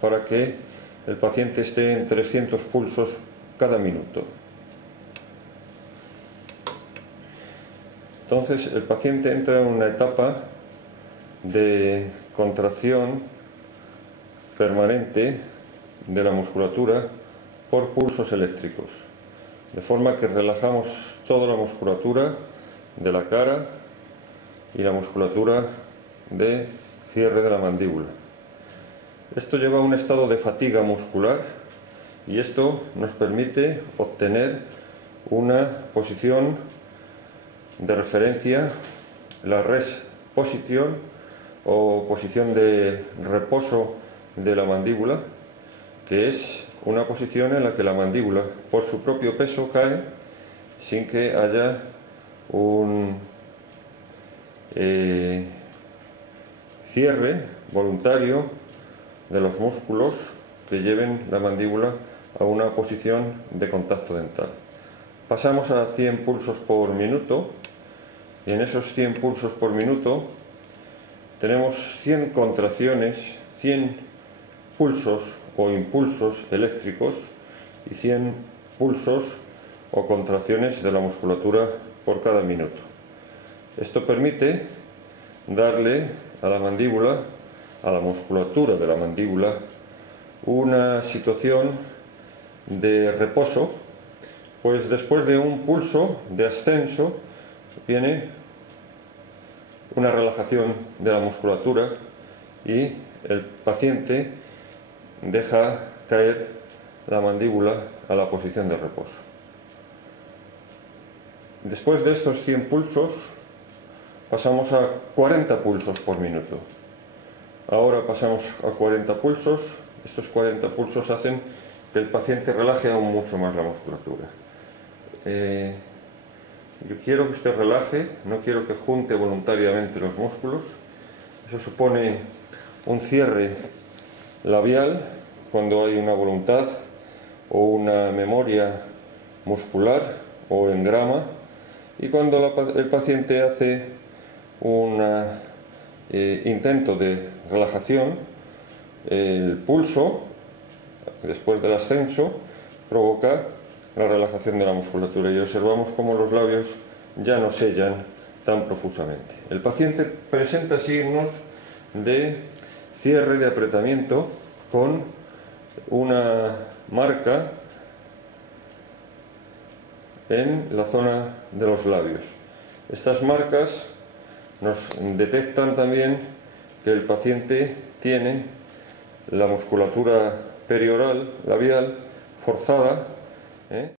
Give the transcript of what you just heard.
para que el paciente esté en 300 pulsos cada minuto. Entonces el paciente entra en una etapa de contracción permanente de la musculatura por pulsos eléctricos, de forma que relajamos toda la musculatura de la cara y la musculatura de cierre de la mandíbula. Esto lleva a un estado de fatiga muscular y esto nos permite obtener una posición de referencia, la res position o posición de reposo de la mandíbula, que es una posición en la que la mandíbula por su propio peso cae sin que haya un cierre voluntario de los músculos que lleven la mandíbula a una posición de contacto dental. Pasamos a 100 pulsos por minuto y en esos 100 pulsos por minuto tenemos 100 contracciones, 100 pulsos o impulsos eléctricos y 100 pulsos o contracciones de la musculatura por cada minuto. Esto permite darle a la mandíbula, a la musculatura de la mandíbula, una situación de reposo, pues después de un pulso de ascenso viene una relajación de la musculatura y el paciente deja caer la mandíbula a la posición de reposo. Después de estos 100 pulsos pasamos a 40 pulsos por minuto. Ahora pasamos a 40 pulsos. Estos 40 pulsos hacen que el paciente relaje aún mucho más la musculatura. Yo quiero que usted relaje, no quiero que junte voluntariamente los músculos. Eso supone un cierre labial cuando hay una voluntad o una memoria muscular o engrama, y cuando el paciente hace un intento de relajación, el pulso después del ascenso provoca la relajación de la musculatura y observamos cómo los labios ya no sellan tan profusamente. El paciente presenta signos de cierre, de apretamiento, con una marca en la zona de los labios. Estas marcas nos detectan también que el paciente tiene la musculatura perioral labial forzada,